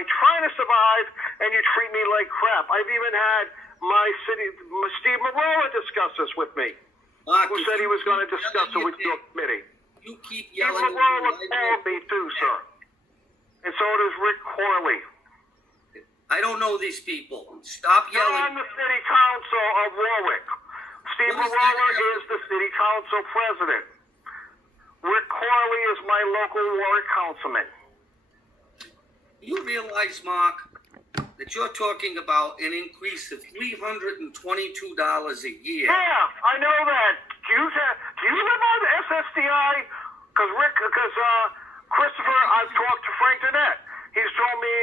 trying to survive, and you treat me like crap. I've even had Steve Marola discuss this with me, who said he was going to discuss it with your committee. You keep Steve yelling. Marola called me too, sir. And so does Rick Corley. I don't know these people. Stop You're yelling. on the city council of Warwick. Steve Marola is the city council president. Rick Corley is my local Warwick councilman. You realize, Mark, that you're talking about an increase of $322 a year. Yeah, I know that. Do you live on SSDI? Because Christopher, I've talked to Frank Danette. He's told me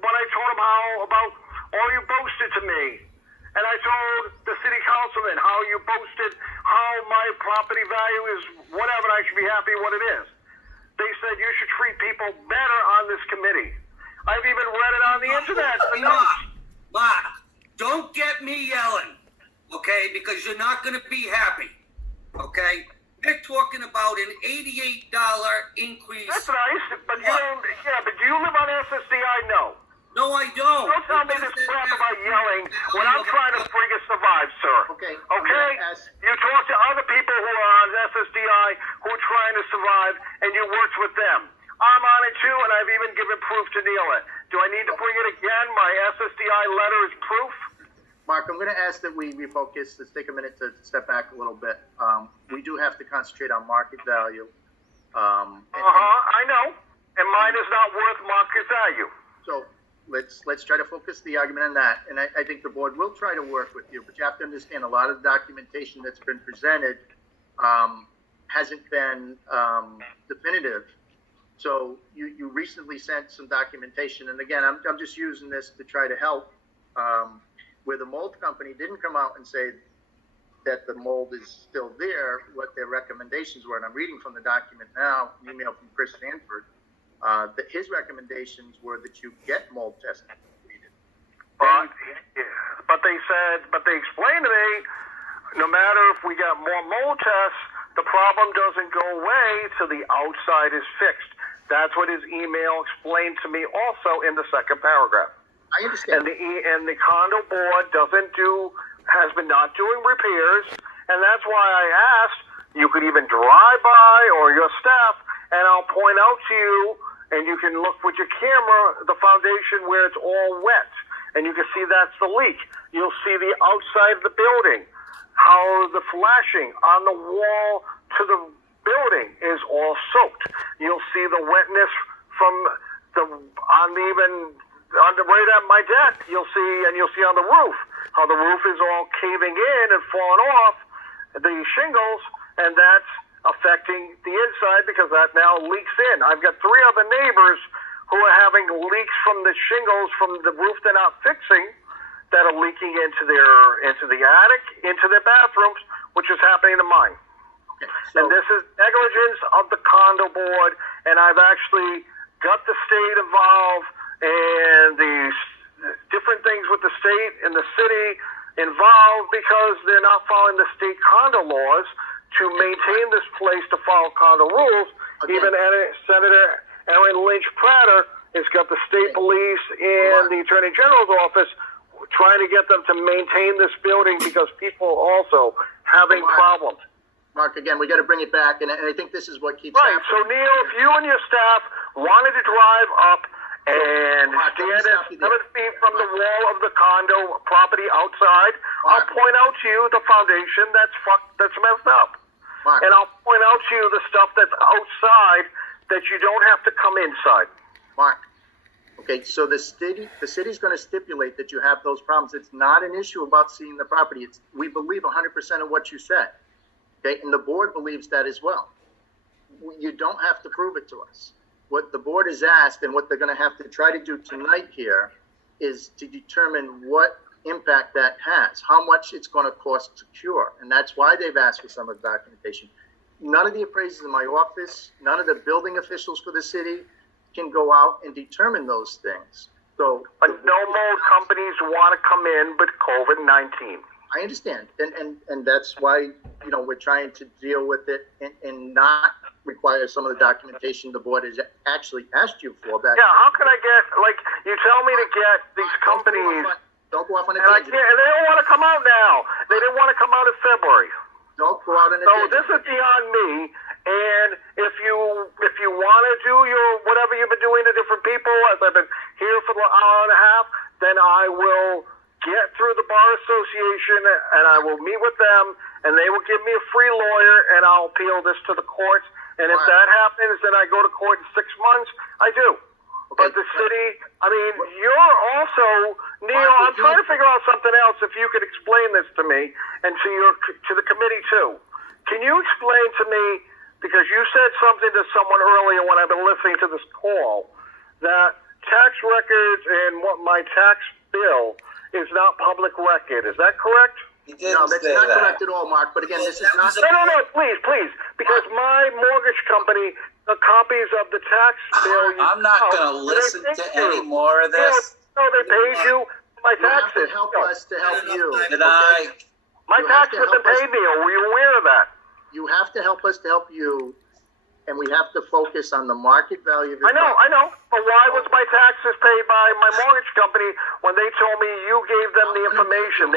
when I told him about all you boasted to me. And I told the city councilman how you boasted how my property value is whatever, and I should be happy what it is. They said you should treat people better on this committee. I've even read it on the internet. Mark, don't get me yelling, okay? Because you're not going to be happy, okay? They're talking about an $88 increase. That's nice, but you don't. Yeah, but do you live on SSDI? No. No, I don't. Don't tell me this crap about yelling when I'm trying to friggin' survive, sir. Okay. Okay? You talk to other people who are on SSDI who are trying to survive, and you worked with them. I'm on it too, and I've even given proof to Neela. Do I need to bring it again? My SSDI letter is proof. Mark, I'm going to ask that we refocus. Let's take a minute to step back a little bit. We do have to concentrate on market value. I know. And mine is not worth market value. So let's try to focus the argument on that. And I think the board will try to work with you, but you have to understand a lot of the documentation that's been presented hasn't been definitive. So you recently sent some documentation, and again, I'm just using this to try to help, where the mold company didn't come out and say that the mold is still there, what their recommendations were. And I'm reading from the document now, an email from Chris Sanford, that his recommendations were that you get mold testing completed. But they explained to me, no matter if we get more mold tests, the problem doesn't go away till the outside is fixed. That's what his email explained to me also in the second paragraph. I understand. And the condo board has been not doing repairs, and that's why I asked, you could even drive by or your staff, and I'll point out to you, and you can look with your camera, the foundation where it's all wet, and you can see that's the leak. You'll see the outside of the building, how the flashing on the wall to the building is all soaked. You'll see the wetness from right at my deck. You'll see on the roof how the roof is all caving in and falling off the shingles, and that's affecting the inside because that now leaks in. I've got 3 other neighbors who are having leaks from the shingles from the roof they're not fixing that are leaking into the attic, into their bathrooms, which is happening to mine. And this is negligence of the condo board, and I've actually got the state involved and the different things with the state and the city involved because they're not following the state condo laws to maintain this place to follow condo rules. Okay. Even Senator Aaron Lynch Prater has got the state police and the Attorney General's office trying to get them to maintain this building because people also having problems. Mark, again, we got to bring it back, and I think this is what keeps happening. So, Neil, if you and your staff wanted to drive up and stand at 7 feet from the wall of the condo property outside, I'll point out to you the foundation that's messed up. And I'll point out to you the stuff that's outside that you don't have to come inside. Mark, okay, so the city's going to stipulate that you have those problems. It's not an issue about seeing the property. We believe 100% of what you said. Okay, and the board believes that as well. You don't have to prove it to us. What the board has asked and what they're going to have to try to do tonight here is to determine what impact that has, how much it's going to cost to cure. And that's why they've asked for some of the documentation. None of the appraisers in my office, none of the building officials for the city can go out and determine those things. So, but no more companies want to come in with COVID-19. I understand, and that's why we're trying to deal with it and not require some of the documentation the board has actually asked you for back. Yeah, how can I get, like, you tell me to get these companies, Don't go off on a and I tangent. can't, and they don't want to come out now. They didn't want to come out in February. Don't go out on a So tangent. this is beyond me, and if you want to do your, whatever you've been doing to different people, as I've been here for the hour and a half, then I will get through the Bar Association, and I will meet with them, and they will give me a free lawyer, and I'll appeal this to the courts. And if that happens, then I go to court in 6 months. I do. But the city, I mean, you're also, Neil, I'm trying to figure out something else, if you could explain this to me, and to the committee too. Can you explain to me, because you said something to someone earlier when I've been listening to this call, that tax records and what my tax bill is not public record. Is that correct? No, that's not correct at all, Mark, but again, this is not. No, please, because my mortgage company, the copies of the tax bill. I'm not going to listen to any more of this. No, they paid you my You have taxes. to help us to help you. Did I? My You have taxes to have been help us. paid, Neil. Were you aware of that? You have to help us to help you, and we have to focus on the market value of your I know. But why was my taxes paid by my mortgage company when they told me you gave them the information?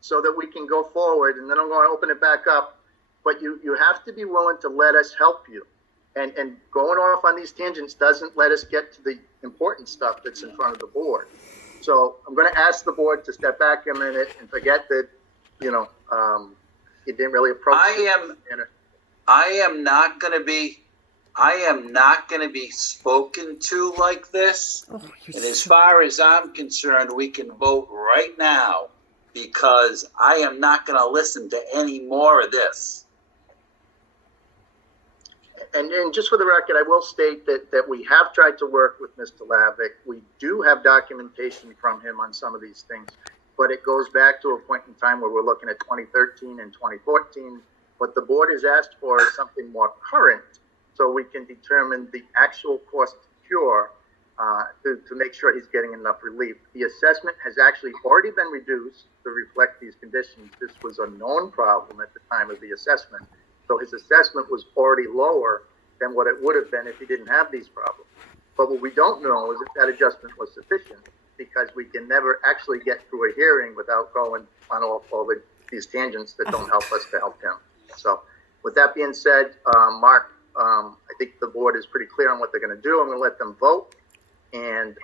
So that we can go forward, and then I'm going to open it back up. But you have to be willing to let us help you. And going off on these tangents doesn't let us get to the important stuff that's in front of the board. So I'm going to ask the board to step back a minute and forget that, you didn't really approach. I am not going to be spoken to like this. And as far as I'm concerned, we can vote right now, because I am not going to listen to any more of this. And just for the record, I will state that we have tried to work with Mr. Lavick. We do have documentation from him on some of these things, but it goes back to a point in time where we're looking at 2013 and 2014. What the board has asked for is something more current, so we can determine the actual cost to cure, to make sure he's getting enough relief. The assessment has actually already been reduced to reflect these conditions. This was a known problem at the time of the assessment. So his assessment was already lower than what it would have been if he didn't have these problems. But what we don't know is if that adjustment was sufficient, because we can never actually get through a hearing without going on all these tangents that don't help us to help him. So with that being said, Mark, I think the board is pretty clear on what they're going to do. I'm going to let them vote, and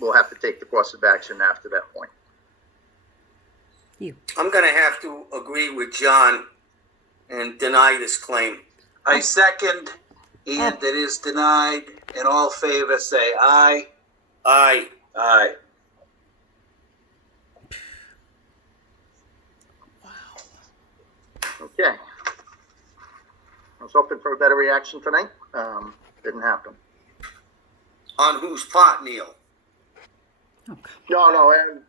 we'll have to take the course of action after that point. I'm going to have to agree with John and deny this claim. I second, and it is denied. In all favor, say aye. Aye. Aye. Okay. I was hoping for a better reaction tonight. Didn't happen. On whose part, Neil? No, and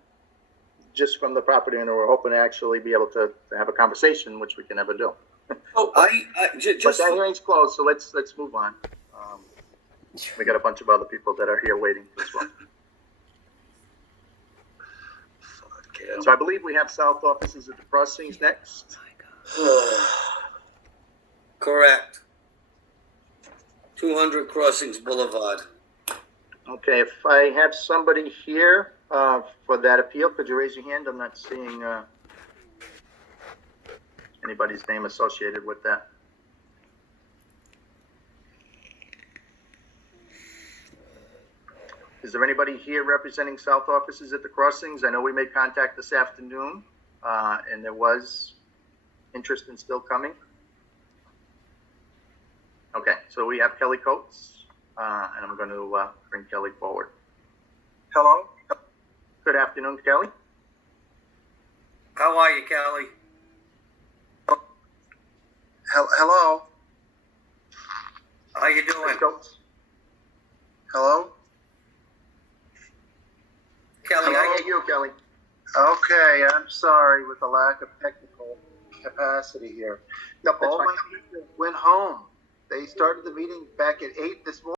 just from the property owner, we're hoping to actually be able to have a conversation, which we can never do. Oh, But that hearing's closed, so let's move on. We got a bunch of other people that are here waiting as well. fuck yeah. So I believe we have south offices at the crossings next. Correct. 200 Crossings Boulevard. Okay, if I have somebody here for that appeal, could you raise your hand? I'm not seeing anybody's name associated with that. Is there anybody here representing south offices at the crossings? I know we made contact this afternoon, and there was interest in still coming. Okay, so we have Kelly Coates, and I'm going to bring Kelly forward. Hello. Good afternoon, Kelly. How are you, Kelly? Hello. How you doing? Coates. Hello. Kelly, Hello, I you, Kelly. Okay, I'm sorry with the lack of technical capacity here. No, that's All fine. my people went home. They started the meeting back at 8 this morning.